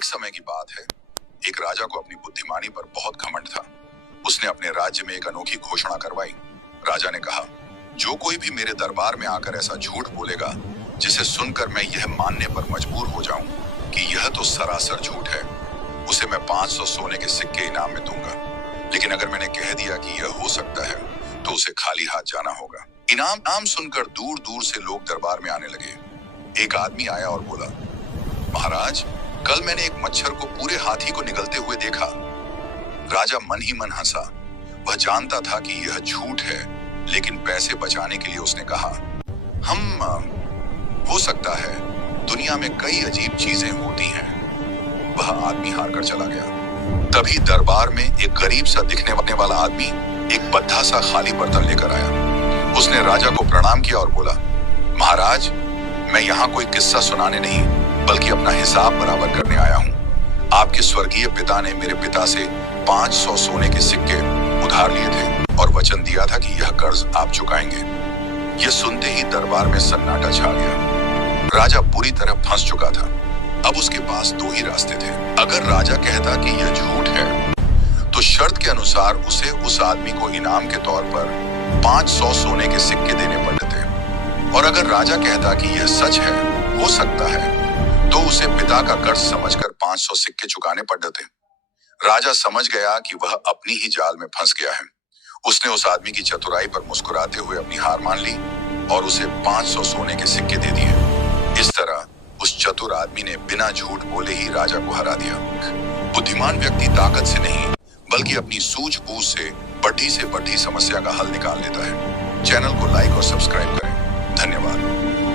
एक समय की बात है, एक राजा को अपनी बुद्धिमानी पर बहुत घमंड था। उसने अपने राज्य में एक अनोखी घोषणा करवाई। राजा ने कहा, जो कोई भी मेरे दरबार में आकर ऐसा झूठ बोलेगा जिसे सुनकर मैं यह मानने पर मजबूर हो जाऊं कि यह तो सरासर झूठ है, उसे मैं 500 सोने के सिक्के इनाम में दूंगा। लेकिन अगर मैंने कह दिया कि यह हो सकता है तो उसे खाली हाथ जाना होगा। इनाम नाम सुनकर दूर दूर से लोग दरबार में आने लगे। एक आदमी आया और बोला, महाराज, कल मैंने एक मच्छर को पूरे हाथी को निगलते हुए देखा। राजा मन ही मन हंसा। वह जानता था कि यह झूठ है, लेकिन पैसे बचाने के लिए उसने कहा, हो सकता है, दुनिया में कई अजीब चीजें होती हैं। वह आदमी हार कर चला गया। तभी दरबार में एक गरीब सा दिखने वाला आदमी एक बद्धा सा खाली बर्तन लेकर आया। उसने राजा को प्रणाम किया और बोला, महाराज, मैं यहाँ कोई किस्सा सुनाने नहीं बल्कि अपना हिसाब बराबर करने आया हूँ। आपके स्वर्गीय पिता ने मेरे पिता से 500 सोने के सिक्के उधार लिए थे और वचन दिया था कि यह कर्ज आप चुकाएंगे। यह सुनते ही दरबार में सन्नाटा छा गया। राजा बुरी तरह फंस चुका था। अब उसके पास दो ही रास्ते थे। अगर राजा कहता कि यह झूठ है तो शर्त के अनुसार उसे उस आदमी को इनाम के तौर पर 500 सोने के सिक्के देने पड़ते थे, और अगर राजा कहता कि यह सच है, हो सकता है, तो उसे पिता का कर्ज समझकर 500 सिक्के चुकाने पड़ते थे। राजा समझ गया कि वह अपनी ही जाल में फंस गया है। उसने उस आदमी की चतुराई पर मुस्कुराते हुए अपनी हार मान ली और उसे 500 सोने के सिक्के दे दिए। इस तरह उस चतुर आदमी ने बिना झूठ बोले ही राजा को हरा दिया। बुद्धिमान व्यक्ति ताकत से नहीं बल्कि अपनी सूझबूझ से बड़ी समस्या का हल निकाल लेता है। चैनल को लाइक और सब्सक्राइब करें। धन्यवाद।